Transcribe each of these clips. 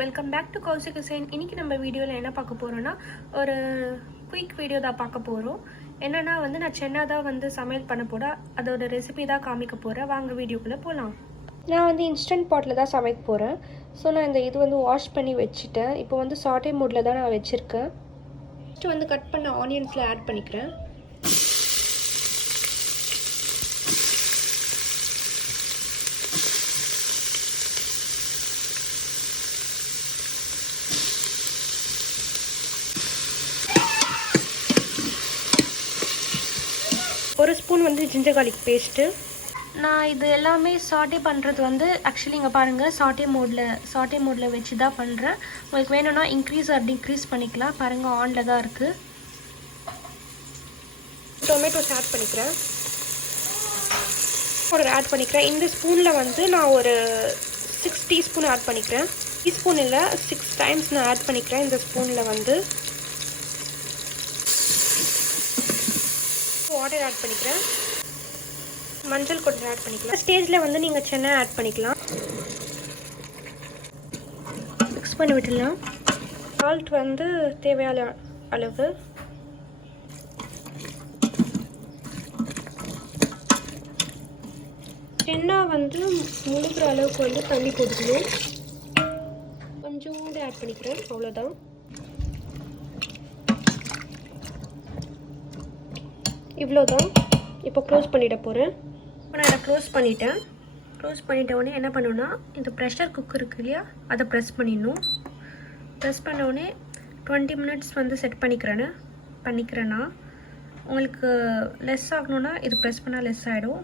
Welcome back to Kaushik Hussain. இன்றைக்கி நம்ம வீடியோவில் என்ன பார்க்க போகிறோன்னா ஒரு குயிக் வீடியோ தான் பார்க்க போகிறோம். என்னென்னா நான் சென்னா தான் சமையல் பண்ண போட அதோட ரெசிபி தான் காமிக்க போகிறேன். வாங்க வீடியோக்குள்ளே போகலாம். நான் இன்ஸ்டன்ட் பாட்டில் தான் சமைக்க போகிறேன். ஸோ நான் இது வாஷ் பண்ணி வச்சுட்டேன். இப்போ சாட்டே மோடில் தான் நான் வச்சுருக்கேன். ஃபஸ்ட்டு கட் பண்ண ஆனியன்ஸில் ஆட் பண்ணிக்கிறேன். ஒரு ஸ்பூன் ஜிஞ்சர் கார்லிக் பேஸ்ட்டு. நான் இது எல்லாமே சாட்டே பண்ணுறது ஆக்சுவலி இங்கே பாருங்கள் சாட்டே மோடில் வச்சு தான் பண்ணுறேன். உங்களுக்கு வேணும்னா இன்க்ரீஸ் ஆர் டிக்ரீஸ் பண்ணிக்கலாம். பாருங்கள் ஆனில் தான் இருக்குது. டொமேட்டோஸ் ஆட் பண்ணிக்கிறேன். ஆட் பண்ணிக்கிறேன். இந்த ஸ்பூனில் நான் ஒரு 6 டீஸ்பூன் ஆட் பண்ணிக்கிறேன். டீஸ்பூன் இல்லை 6 டைம்ஸ் நான் ஆட் பண்ணிக்கிறேன். இந்த ஸ்பூனில் வாட்டர் ஆட் பண்ணிக்கிறேன். மஞ்சள் கொஞ்சம் ஆட் பண்ணிக்கலாம். ஸ்டேஜில் நீங்கள் சென்னா ஆட் பண்ணிக்கலாம். மிக்ஸ் பண்ணி விட்டுடலாம். சால்ட் தேவையான அளவு. சென்னா முழுகிற அளவுக்கு தண்ணி போட்டுக்கணும். கொஞ்சோண்டு ஆட் பண்ணிக்கிறேன். அவ்வளோதான். இவ்வளோதான். இப்போ க்ளோஸ் பண்ணிட போகிறேன். இப்போ நான் இதை க்ளோஸ் பண்ணிட்ட உடனே என்ன பண்ணணுன்னா இந்த ப்ரெஷர் குக்கர் இருக்கு இல்லையா, அதை ப்ரெஸ் பண்ணிடணும். ப்ரெஸ் பண்ண உடனே 20 மினிட்ஸ் செட் பண்ணிக்கிறேன்னா உங்களுக்கு லெஸ் ஆகணுன்னா இது ப்ரெஸ் பண்ணால் லெஸ் ஆகிடும்.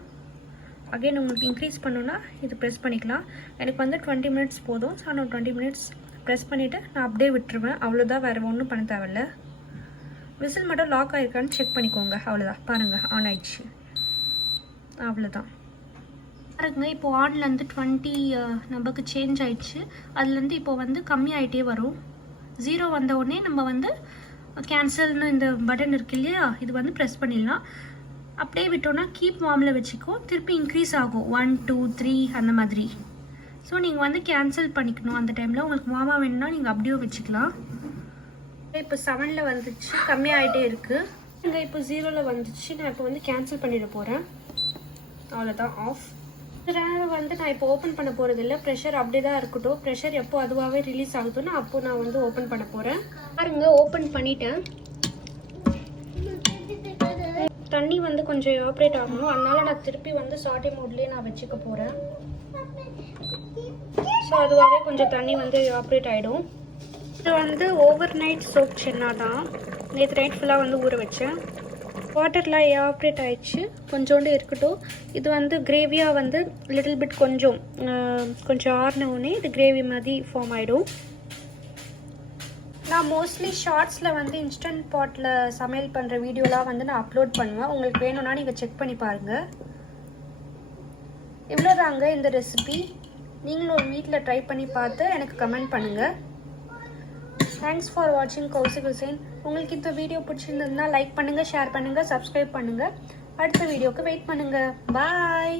அகைன் உங்களுக்கு இன்க்ரீஸ் பண்ணணுன்னா இது ப்ரெஸ் பண்ணிக்கலாம். எனக்கு 20 மினிட்ஸ் போதும். ஸோ நான் 20 மினிட்ஸ் ப்ரெஸ் பண்ணிவிட்டு நான் அப்படியே விட்டுருவேன். அவ்வளோதான், வேறு ஒன்றும் பண்ண தேவையில்லை. விசில் மட்டும் லாக் ஆகிருக்கான்னு செக் பண்ணிக்கோங்க. அவ்வளோதான். பாருங்கள் ஆன் ஆயிடுச்சு. அவ்வளோதான் பாருங்க. இப்போது ஆன்லேருந்து 20 நமக்கு சேஞ்ச் ஆயிடுச்சு. அதுலேருந்து இப்போது கம்மி ஆகிட்டே வரும். 0 வந்த உடனே நம்ம கேன்சல்னு இந்த பட்டன் இருக்கு இல்லையா, இது ப்ரெஸ் பண்ணிடலாம். அப்படியே விட்டோன்னா கீப் வார்மில் வச்சுக்கோ. திருப்பி இன்க்ரீஸ் ஆகும் 1 2 3 அந்த மாதிரி. ஸோ நீங்கள் கேன்சல் பண்ணிக்கணும். அந்த டைமில் உங்களுக்கு வார்மா வேணும்னா நீங்கள் அப்படியே வச்சுக்கலாம். இப்போ 7ல் வந்துச்சு, கம்மியாகிட்டே இருக்குது. இங்கே இப்போ 0ல் வந்துச்சு. நான் இப்போ கேன்சல் பண்ணிட போகிறேன். அவ்வளோதான், ஆஃப். நான் இப்போ ஓப்பன் பண்ண போகிறது இல்லை. ப்ரெஷர் அப்படியே தான் இருக்கட்டும். ப்ரெஷர் எப்போ அதுவாகவே ரிலீஸ் ஆகுதுன்னா அப்போது நான் ஓப்பன் பண்ண போகிறேன். பாருங்க, ஓப்பன் பண்ணிட்டேன். தண்ணி கொஞ்சம் எவாப்ரேட் ஆகணும். அதனால் நான் திருப்பி சாட்டே மோட்லேயே நான் வச்சுக்க போகிறேன். ஸோ அதுவாகவே கொஞ்சம் தண்ணி எவாப்ரேட் ஆகிடும். இது ஓவர் நைட் சோப் சென்னா தான். நேற்று நைட் ஃபுல்லாக ஊற வச்சேன். வாட்டர்லாம் எவாப்ரேட் ஆயிடுச்சு. கொஞ்சோண்டு இருக்கட்டும். இது கிரேவியாக லிட்டில் பிட் கொஞ்சம் ஆறினவுடனே இது கிரேவி மாதிரி ஃபார்ம் ஆகிடும். நான் மோஸ்ட்லி ஷார்ட்ஸில் இன்ஸ்டன்ட் பாட்டில் சமையல் பண்ணுற வீடியோலாம் நான் அப்லோட் பண்ணுவேன். உங்களுக்கு வேணும்னா நீங்கள் செக் பண்ணி பாருங்கள். இவ்வளோதாங்க இந்த ரெசிபி. நீங்களும் ஒரு வீட்டில் ட்ரை பண்ணி பார்த்து எனக்கு கமெண்ட் பண்ணுங்கள். தேங்க்ஸ் ஃபார் வாட்சிங் கௌசிக் ஹுசைன். உங்களுக்கு இந்த வீடியோ பிடிச்சிருந்ததுன்னா லைக் பண்ணுங்கள், ஷேர் பண்ணுங்கள், சப்ஸ்கிரைப் பண்ணுங்கள். அடுத்த வீடியோக்கு வெயிட் பண்ணுங்கள். பாய்.